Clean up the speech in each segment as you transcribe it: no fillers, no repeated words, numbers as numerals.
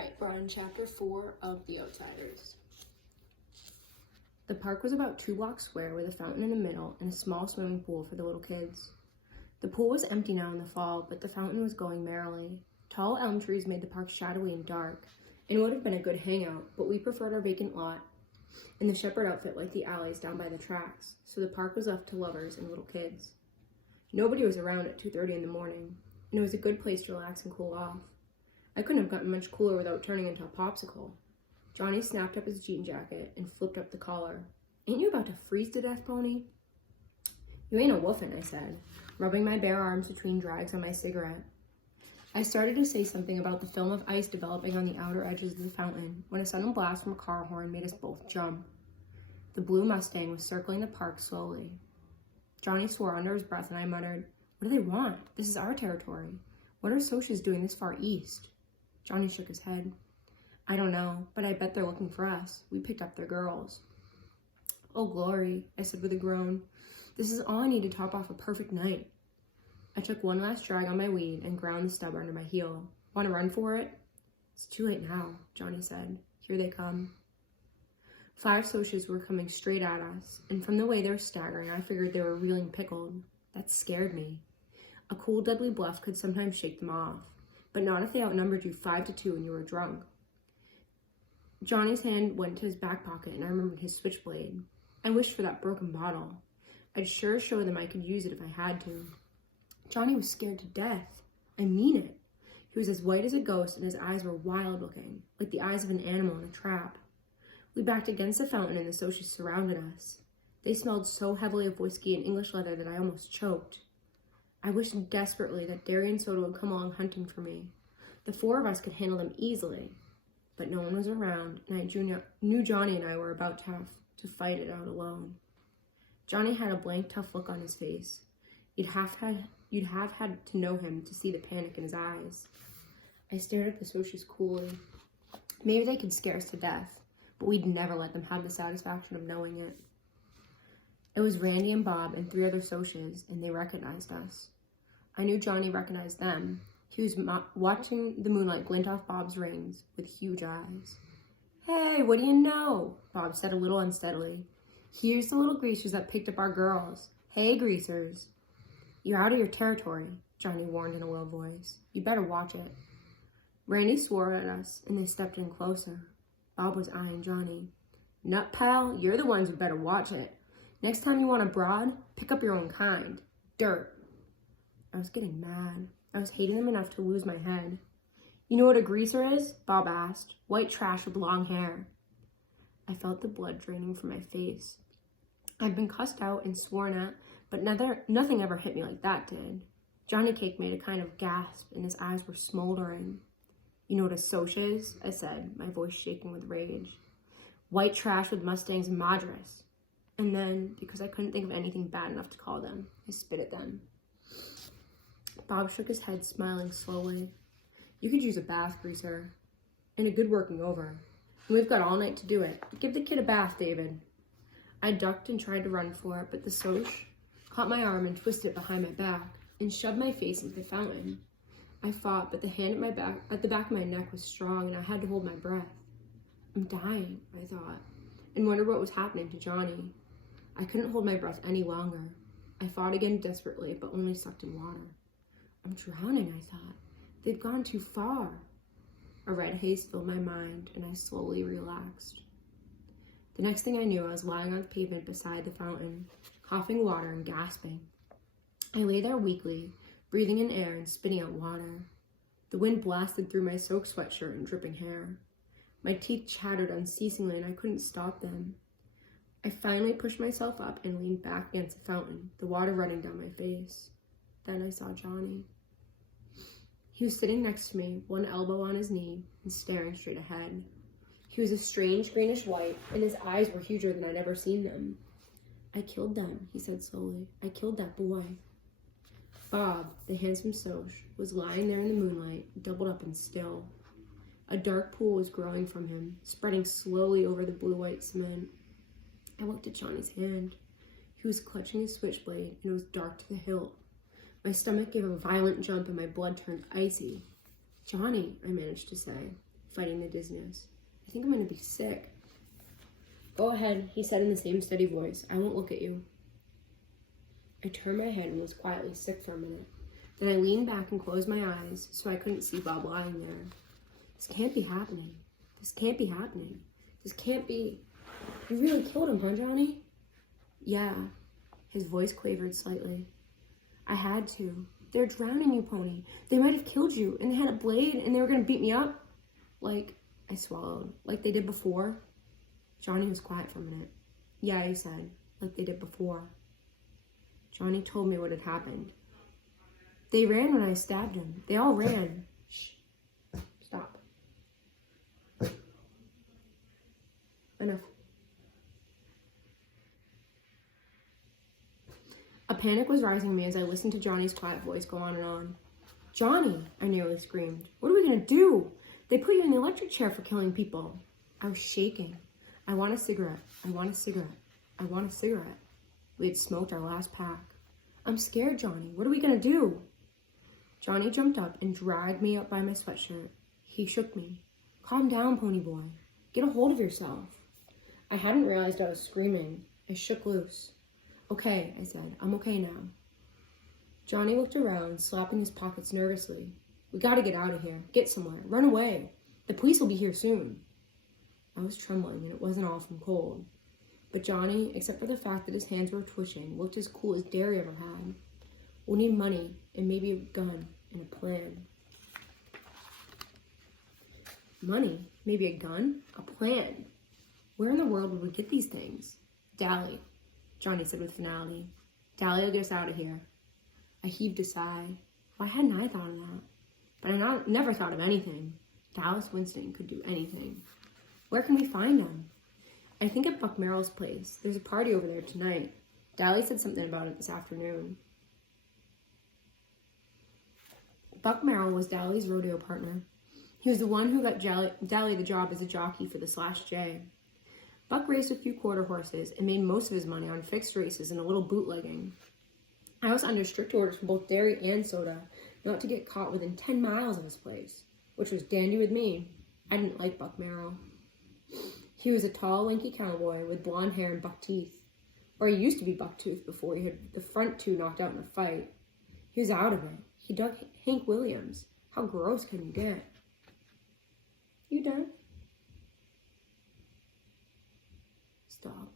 Alright, we're on chapter 4 of The Outsiders. The park was about 2 blocks square with a fountain in the middle and a small swimming pool for the little kids. The pool was empty now in the fall, but the fountain was going merrily. Tall elm trees made the park shadowy and dark, and it would have been a good hangout, but we preferred our vacant lot, and the shepherd outfit like the alleys down by the tracks, so the park was left to lovers and little kids. Nobody was around at 2:30 in the morning, and it was a good place to relax and cool off. I couldn't have gotten much cooler without turning into a popsicle. Johnny snapped up his jean jacket and flipped up the collar. "Ain't you about to freeze to death, Pony?" "You ain't a woofin'," I said, rubbing my bare arms between drags on my cigarette. I started to say something about the film of ice developing on the outer edges of the fountain when a sudden blast from a car horn made us both jump. The blue Mustang was circling the park slowly. Johnny swore under his breath and I muttered, "What do they want? This is our territory. What are Socias doing this far east?" Johnny shook his head. "I don't know, but I bet they're looking for us. We picked up their girls." "Oh, glory," I said with a groan. "This is all I need to top off a perfect night." I took one last drag on my weed and ground the stub under my heel. "Want to run for it?" "It's too late now," Johnny said. "Here they come." 5 Socias were coming straight at us, and from the way they were staggering, I figured they were reeling pickled. That scared me. A cool, deadly bluff could sometimes shake them off, but not if they outnumbered you 5-2 and you were drunk. Johnny's hand went to his back pocket, and I remembered his switchblade. I wished for that broken bottle. I'd sure show them I could use it if I had to. Johnny was scared to death. I mean it. He was as white as a ghost, and his eyes were wild-looking, like the eyes of an animal in a trap. We backed against the fountain, and the Socias surrounded us. They smelled so heavily of whiskey and English leather that I almost choked. I wished desperately that Derry and Soda would come along hunting for me. The 4 of us could handle them easily, but no one was around, and I knew Johnny and I were about to have to fight it out alone. Johnny had a blank, tough look on his face. You'd have had to know him to see the panic in his eyes. I stared at the Socias coolly. Maybe they could scare us to death, but we'd never let them have the satisfaction of knowing it. It was Randy and Bob and 3 other Socias, and they recognized us. I knew Johnny recognized them. He was watching the moonlight glint off Bob's rings with huge eyes. "Hey, what do you know?" Bob said a little unsteadily. "Here's the little greasers that picked up our girls. Hey, greasers." "You're out of your territory," Johnny warned in a low voice. "You better watch it." Randy swore at us, and they stepped in closer. Bob was eyeing Johnny. "Nut, pal, you're the ones who better watch it. Next time you want a broad, pick up your own kind. Dirt." I was getting mad. I was hating them enough to lose my head. "You know what a greaser is?" Bob asked. "White trash with long hair." I felt the blood draining from my face. I'd been cussed out and sworn at, but nothing ever hit me like that did. Johnny Cake made a kind of gasp, and his eyes were smoldering. "You know what a Socia is?" I said, my voice shaking with rage. "White trash with Mustangs and Madras." And then, because I couldn't think of anything bad enough to call them, I spit at them. Bob shook his head, smiling slowly. "You could use a bath, greaser. And a good working over. And we've got all night to do it. Give the kid a bath, David." I ducked and tried to run for it, but the Soc caught my arm and twisted it behind my back and shoved my face into the fountain. I fought, but the hand at the back of my neck was strong, and I had to hold my breath. I'm dying, I thought, and wondered what was happening to Johnny. I couldn't hold my breath any longer. I fought again desperately, but only sucked in water. I'm drowning, I thought. They've gone too far. A red haze filled my mind, and I slowly relaxed. The next thing I knew, I was lying on the pavement beside the fountain, coughing water and gasping. I lay there weakly, breathing in air and spitting out water. The wind blasted through my soaked sweatshirt and dripping hair. My teeth chattered unceasingly, and I couldn't stop them. I finally pushed myself up and leaned back against the fountain, the water running down my face. Then I saw Johnny. He was sitting next to me, one elbow on his knee, and staring straight ahead. He was a strange greenish white, and his eyes were huger than I'd ever seen them. "I killed them," he said slowly. "I killed that boy." Bob, the handsome Soc, was lying there in the moonlight, doubled up and still. A dark pool was growing from him, spreading slowly over the blue-white cement. I looked at Johnny's hand. He was clutching his switchblade, and it was dark to the hilt. My stomach gave a violent jump, and my blood turned icy. "Johnny," I managed to say. fighting the dizziness. I think I'm gonna be sick. Go ahead, he said in the same steady voice. I won't look at you. I turned my head and was quietly sick for a minute. Then I leaned back and closed my eyes so I couldn't see Bob lying there. This can't be happening. This can't be happening. This can't be. You really killed him, huh, Johnny? Yeah. His voice quavered slightly. I had to. They're drowning you, Pony. They might have killed you, and they had a blade, and they were gonna beat me up. Like, I swallowed. Like they did before. Johnny was quiet for a minute. Yeah, he said. Like they did before. Johnny told me what had happened. They ran when I stabbed him. They all ran. Shh. Stop. Enough. A panic was rising in me as I listened to Johnny's quiet voice go on and on. Johnny, I nearly screamed. What are we gonna do? They put you in the electric chair for killing people. I was shaking. I want a cigarette. I want a cigarette. I want a cigarette. We had smoked our last pack. I'm scared, Johnny. What are we gonna do? Johnny jumped up and dragged me up by my sweatshirt. He shook me. Calm down, Pony Boy. Get a hold of yourself. I hadn't realized I was screaming. I shook loose. Okay, I said. I'm okay now. Johnny looked around, slapping his pockets nervously. We gotta get out of here. Get somewhere. Run away. The police will be here soon. I was trembling, and it wasn't all from cold. But Johnny, except for the fact that his hands were twitching, looked as cool as Derry ever had. We'll need money, and maybe a gun, and a plan. Money? Maybe a gun? A plan? Where in the world would we get these things? Dally, Johnny said with finality. Dally will get us out of here. I heaved a sigh. Why hadn't I thought of that? But I never thought of anything. Dallas Winston could do anything. Where can we find him? I think at Buck Merrill's place. There's a party over there tonight. Dally said something about it this afternoon. Buck Merrill was Dally's rodeo partner. He was the one who got Dally the job as a jockey for the Slash J. Buck raced a few quarter horses and made most of his money on fixed races and a little bootlegging. I was under strict orders from both Derry and Soda not to get caught within 10 miles of his place, which was dandy with me. I didn't like Buck Merrill. He was a tall, lanky cowboy with blonde hair and buck teeth. Or he used to be buck-toothed before he had the front two knocked out in a fight. He was out of it. He dug Hank Williams. How gross can you get? You done? Stop.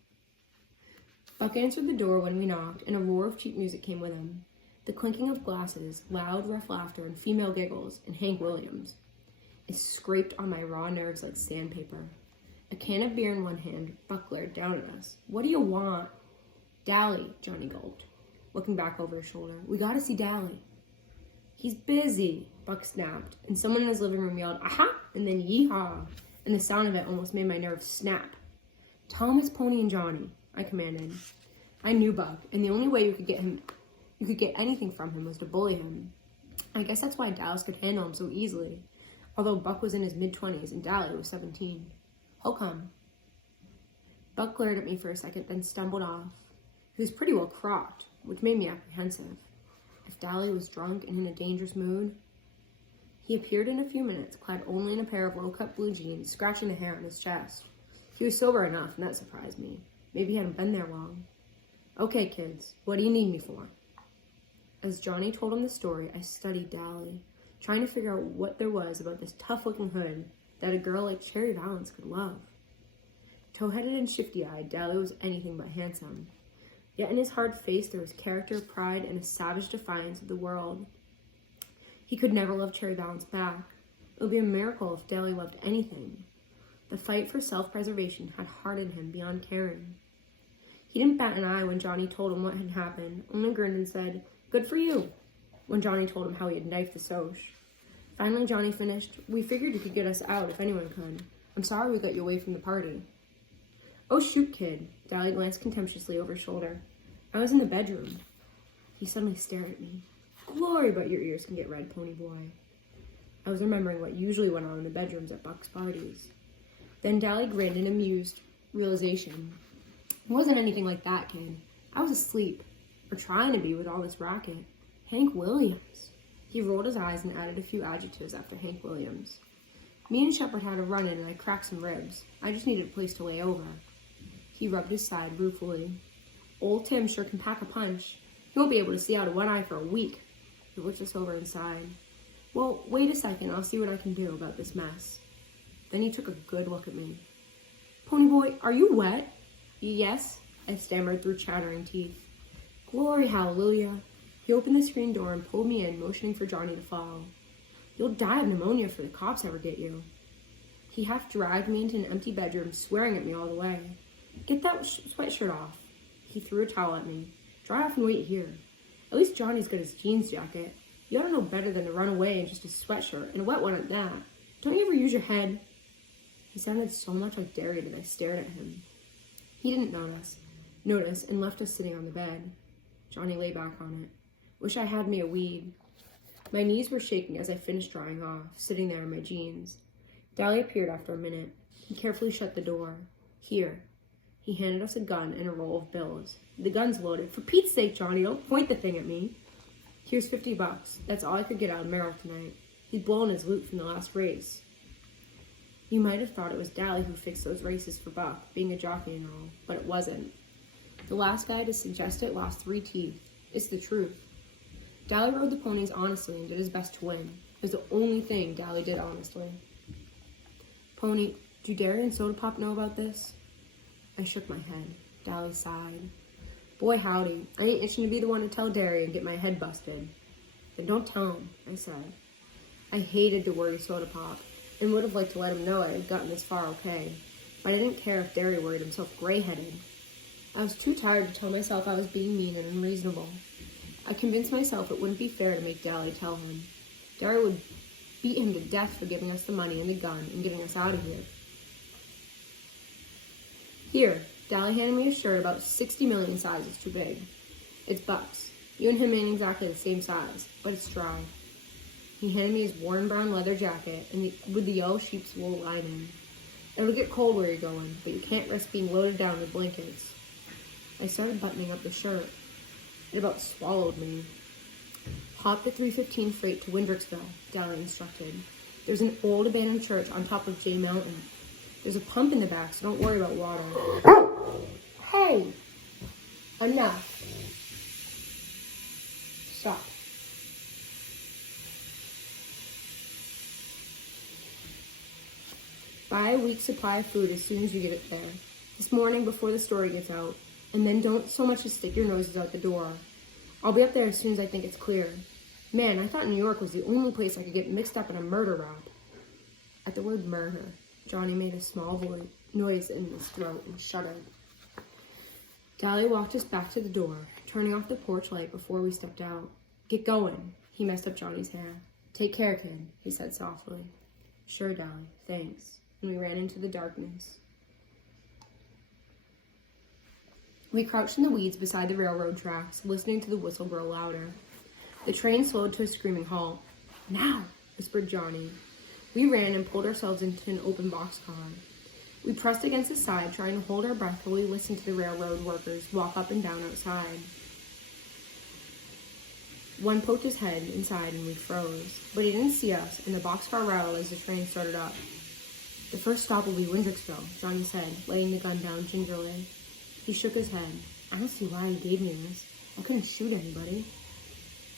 Buck answered the door when we knocked, and a roar of cheap music came with him. The clinking of glasses, loud, rough laughter, and female giggles, and Hank Williams. It scraped on my raw nerves like sandpaper. A can of beer in one hand, Buck glared down at us. What do you want? Dally, Johnny gulped, looking back over his shoulder. We gotta see Dally. He's busy, Buck snapped, and someone in his living room yelled, aha, and then yeehaw, and the sound of it almost made my nerves snap. Tell him it's Pony and Johnny, I commanded. I knew Buck, and the only way you could get anything from him was to bully him. I guess that's why Dallas could handle him so easily, although Buck was in his mid-20s and Dally was 17. He'll come. Buck glared at me for a second, then stumbled off. He was pretty well cropped, which made me apprehensive. If Dally was drunk and in a dangerous mood. He appeared in a few minutes, clad only in a pair of low-cut blue jeans, scratching the hair on his chest. He was sober enough, and that surprised me. Maybe he hadn't been there long. Okay, kids, what do you need me for? As Johnny told him the story, I studied Dally, trying to figure out what there was about this tough-looking hood that a girl like Cherry Valance could love. Tow-headed and shifty-eyed, Dally was anything but handsome. Yet in his hard face there was character, pride, and a savage defiance of the world. He could never love Cherry Valance back. It would be a miracle if Dally loved anything. The fight for self-preservation had hardened him beyond caring. He didn't bat an eye when Johnny told him what had happened, only grinned and said, "Good for you," when Johnny told him how he had knifed the Soch. Finally, Johnny finished, "We figured you could get us out if anyone could. I'm sorry we got you away from the party." "Oh, shoot, kid." Dally glanced contemptuously over his shoulder. "I was in the bedroom." He suddenly stared at me. "Glory, but your ears can get red, Pony Boy." I was remembering what usually went on in the bedrooms at Buck's parties. Then Dally grinned in amused realization. It wasn't anything like that, kid. I was asleep, or trying to be with all this racket. Hank Williams. He rolled his eyes and added a few adjectives after Hank Williams. Me and Shepard had a run-in and I cracked some ribs. I just needed a place to lay over. He rubbed his side ruefully. Old Tim sure can pack a punch. He won't be able to see out of one eye for a week. He looked us over and sighed. Well, wait a second, I'll see what I can do about this mess. Then he took a good look at me. Ponyboy, are you wet? Yes, I stammered through chattering teeth. Glory, hallelujah. He opened the screen door and pulled me in, motioning for Johnny to follow. You'll die of pneumonia if the cops ever get you. He half dragged me into an empty bedroom, swearing at me all the way. Get that sweatshirt off. He threw a towel at me. Dry off and wait here. At least Johnny's got his jeans jacket. You ought to know better than to run away in just a sweatshirt, and a wet one at that. Don't you ever use your head? He sounded so much like Derry that I stared at him. He didn't notice and left us sitting on the bed. Johnny lay back on it. Wish I had me a weed. My knees were shaking as I finished drying off, sitting there in my jeans. Dally appeared after a minute. He carefully shut the door. Here. He handed us a gun and a roll of bills. The gun's loaded. For Pete's sake, Johnny, don't point the thing at me. Here's $50. That's all I could get out of Merrill tonight. He'd blown his loot from the last race. You might have thought it was Dally who fixed those races for Buck, being a jockey and all, but it wasn't. The last guy to suggest it lost 3 teeth. It's the truth. Dally rode the ponies honestly and did his best to win. It was the only thing Dally did honestly. Pony, do Derry and Soda Pop know about this? I shook my head. Dally sighed. Boy howdy, I ain't itching to be the one to tell Derry and get my head busted. Then don't tell him, I said. I hated to worry Soda Pop, and would have liked to let him know I had gotten this far okay, but I didn't care if Derry worried himself gray-headed. I was too tired to tell myself I was being mean and unreasonable. I convinced myself it wouldn't be fair to make Dally tell him. Derry would beat him to death for giving us the money and the gun and getting us out of here. Here, Dally handed me a shirt about 60 million sizes too big. It's Buck's. You and him ain't exactly the same size, but it's dry. He handed me his worn brown leather jacket and with the yellow sheep's wool lining. It'll get cold where you're going, but you can't risk being loaded down with blankets. I started buttoning up the shirt. It about swallowed me. Hop the 315 freight to Windricksville, Dally instructed. There's an old abandoned church on top of Jay Mountain. There's a pump in the back, so don't worry about water. Hey! Enough. Stop. Buy a week's supply of food as soon as you get it there. This morning before the story gets out. And then don't so much as stick your noses out the door. I'll be up there as soon as I think it's clear. Man, I thought New York was the only place I could get mixed up in a murder rap. At the word murder, Johnny made a small noise in his throat and shuddered. Dally walked us back to the door, turning off the porch light before we stepped out. Get going. He messed up Johnny's hair. Take care, kid, he said softly. Sure, Dally, thanks. And we ran into the darkness. We crouched in the weeds beside the railroad tracks, listening to the whistle grow louder. The train slowed to a screaming halt. Now, whispered Johnny. We ran and pulled ourselves into an open boxcar. We pressed against the side, trying to hold our breath while we listened to the railroad workers walk up and down outside. One poked his head inside and we froze, but he didn't see us, and the boxcar rattled as the train started up. The first stop will be Windricksville, Johnny said, laying the gun down gingerly. He shook his head. I don't see why he gave me this. I couldn't shoot anybody.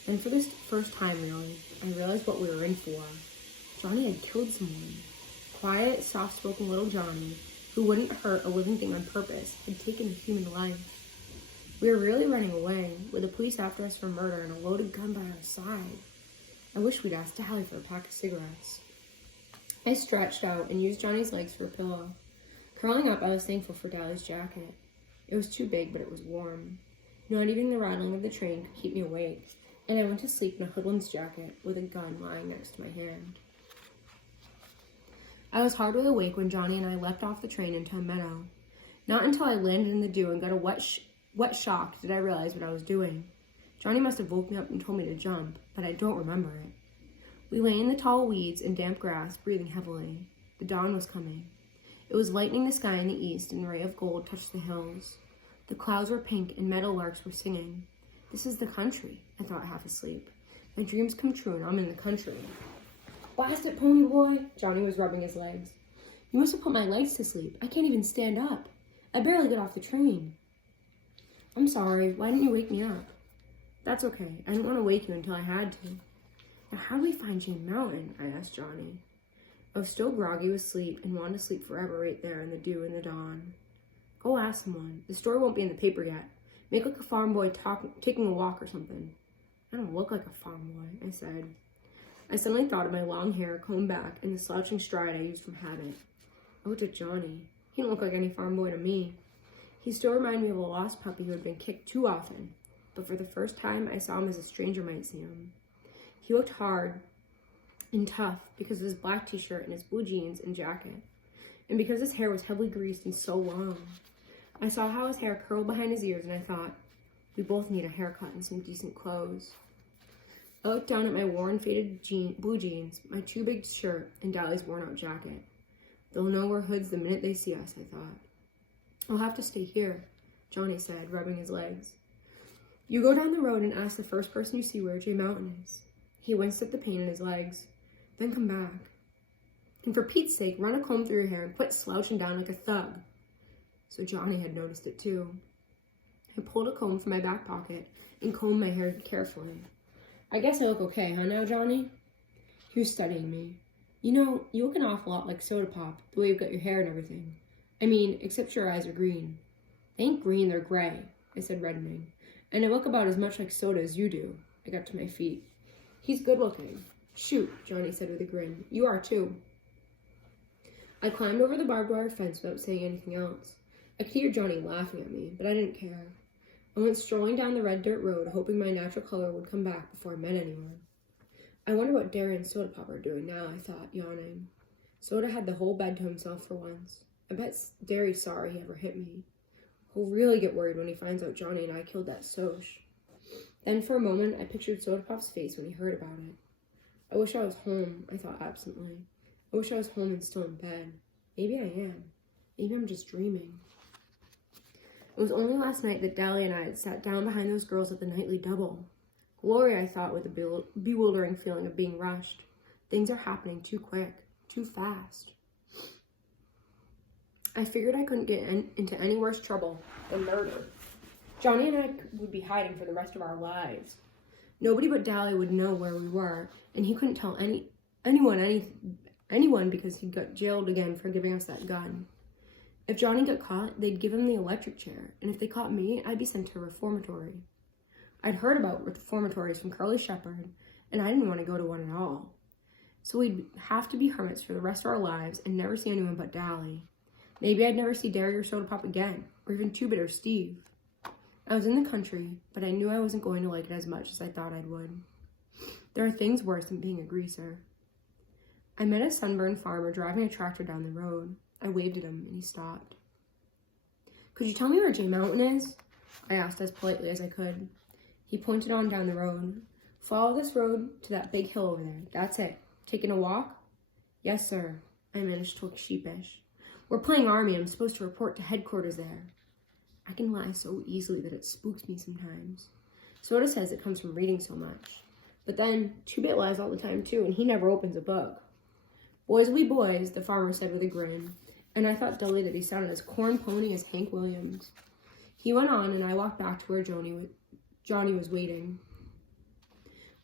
And for this first time, really, I realized what we were in for. Johnny had killed someone. Quiet, soft-spoken little Johnny, who wouldn't hurt a living thing on purpose, had taken a human life. We were really running away, with the police after us for murder and a loaded gun by our side. I wish we'd asked Dally for a pack of cigarettes. I stretched out and used Johnny's legs for a pillow. Curling up, I was thankful for Dally's jacket. It was too big, but it was warm. Not even the rattling of the train could keep me awake, and I went to sleep in a hoodlum's jacket with a gun lying next to my hand. I was hardly awake when Johnny and I leapt off the train into a meadow. Not until I landed in the dew and got a wet shock did I realize what I was doing. Johnny must have woke me up and told me to jump, but I don't remember it. We lay in the tall weeds and damp grass, breathing heavily. The dawn was coming. It was lightening the sky in the east, and a ray of gold touched the hills. The clouds were pink, and meadowlarks were singing. This is the country, I thought half asleep. My dreams come true, and I'm in the country. Blast it, pony boy. Johnny was rubbing his legs. You must have put my legs to sleep. I can't even stand up. I barely get off the train. I'm sorry. Why didn't you wake me up? That's okay. I didn't want to wake you until I had to. Now, how do we find Jane Mountain? I asked Johnny. I was still groggy with sleep and wanted to sleep forever right there in the dew and the dawn. Go ask someone. The story won't be in the paper yet. Make like a farm boy taking a walk or something. I don't look like a farm boy, I said. I suddenly thought of my long hair combed back and the slouching stride I used from habit. I looked at Johnny. He didn't look like any farm boy to me. He still reminded me of a lost puppy who had been kicked too often, but for the first time I saw him as a stranger might see him. He looked hard and tough because of his black t-shirt and his blue jeans and jacket, and because his hair was heavily greased and so long. I saw how his hair curled behind his ears and I thought, we both need a haircut and some decent clothes. I looked down at my worn, faded blue jeans, my too big shirt, and Dolly's worn-out jacket. They'll know we're hoods the minute they see us, I thought. I'll have to stay here, Johnny said, rubbing his legs. You go down the road and ask the first person you see where Jane Mountain is. He winced at the pain in his legs. Then come back. And for Pete's sake, run a comb through your hair and quit slouching down like a thug. So Johnny had noticed it too. I pulled a comb from my back pocket and combed my hair carefully. I guess I look okay, huh now, Johnny? He was studying me. You know, you look an awful lot like Soda Pop, the way you've got your hair and everything. I mean, except your eyes are green. They ain't green, they're gray, I said, reddening. And I look about as much like Soda as you do. I got to my feet. He's good looking. Shoot, Johnny said with a grin. You are too. I climbed over the barbed wire fence without saying anything else. I could hear Johnny laughing at me, but I didn't care. I went strolling down the red dirt road, hoping my natural color would come back before I met anyone. I wonder what Derry and Soda Pop are doing now, I thought, yawning. Soda had the whole bed to himself for once. I bet Derry's sorry he ever hit me. He'll really get worried when he finds out Johnny and I killed that Soch. Then for a moment, I pictured Soda Pop's face when he heard about it. I wish I was home, I thought absently. I wish I was home and still in bed. Maybe I am. Maybe I'm just dreaming. It was only last night that Dally and I had sat down behind those girls at the nightly double. Glory, I thought, with a bewildering feeling of being rushed. Things are happening too quick, too fast. I figured I couldn't get into any worse trouble than murder. Johnny and I would be hiding for the rest of our lives. Nobody but Dally would know where we were, and he couldn't tell anyone because he got jailed again for giving us that gun. If Johnny got caught, they'd give him the electric chair, and if they caught me, I'd be sent to a reformatory. I'd heard about reformatories from Carly Shepherd, and I didn't want to go to one at all. So we'd have to be hermits for the rest of our lives and never see anyone but Dally. Maybe I'd never see Derry or Soda Pop again, or even Two-Bit or Steve. I was in the country, but I knew I wasn't going to like it as much as I thought I would. There are things worse than being a greaser. I met a sunburned farmer driving a tractor down the road. I waved at him, and he stopped. Could you tell me where Jane Mountain is? I asked as politely as I could. He pointed on down the road. Follow this road to that big hill over there. That's it. Taking a walk? Yes, sir. I managed to look sheepish. We're playing army. I'm supposed to report to headquarters there. I can lie so easily that it spooks me sometimes. Soda says it comes from reading so much. But then, Two-Bit lies all the time, too, and he never opens a book. Boys will be boys, the farmer said with a grin, and I thought dully that he sounded as corn-pony as Hank Williams. He went on, and I walked back to where Johnny was waiting.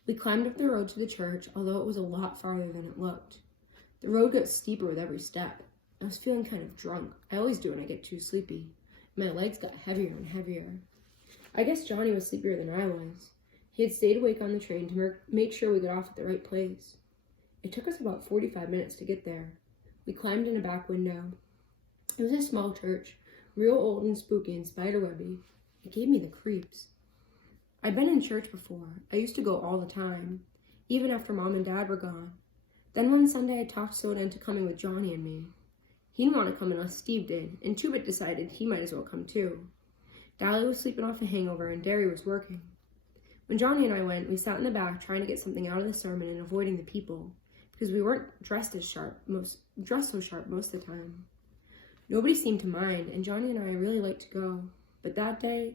We climbed up the road to the church, although it was a lot farther than it looked. The road got steeper with every step. I was feeling kind of drunk. I always do when I get too sleepy. My legs got heavier and heavier. I guess Johnny was sleepier than I was. He had stayed awake on the train to make sure we got off at the right place. It took us about 45 minutes to get there. We climbed in a back window. It was a small church, real old and spooky and spiderwebby. It gave me the creeps. I'd been in church before. I used to go all the time, even after Mom and Dad were gone. Then one Sunday I talked Soda into coming with Johnny and me. He didn't want to come unless Steve did, and Two-Bit decided he might as well come too. Dally was sleeping off a hangover and Derry was working. When Johnny and I went, we sat in the back trying to get something out of the sermon and avoiding the people, because we weren't dressed so sharp most of the time. Nobody seemed to mind, and Johnny and I really liked to go. But that day,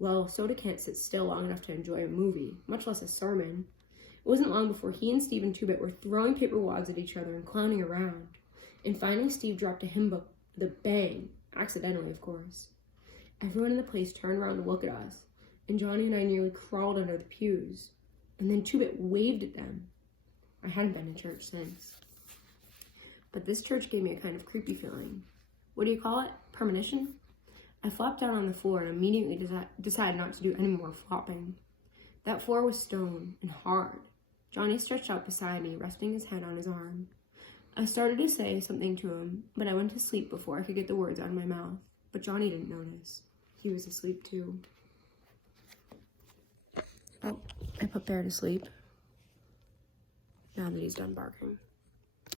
well, Soda can't sit still long enough to enjoy a movie, much less a sermon. It wasn't long before he and Steve and Two-Bit were throwing paper wads at each other and clowning around. And finally, Steve dropped a hymn book with a bang, accidentally, of course. Everyone in the place turned around to look at us, and Johnny and I nearly crawled under the pews. And then Two-Bit waved at them. I hadn't been to church since. But this church gave me a kind of creepy feeling. What do you call it? Premonition? I flopped down on the floor and immediately decided not to do any more flopping. That floor was stone and hard. Johnny stretched out beside me, resting his head on his arm. I started to say something to him, but I went to sleep before I could get the words out of my mouth. But Johnny didn't notice. He was asleep too. Oh, I put Bear to sleep. Now that he's done barking.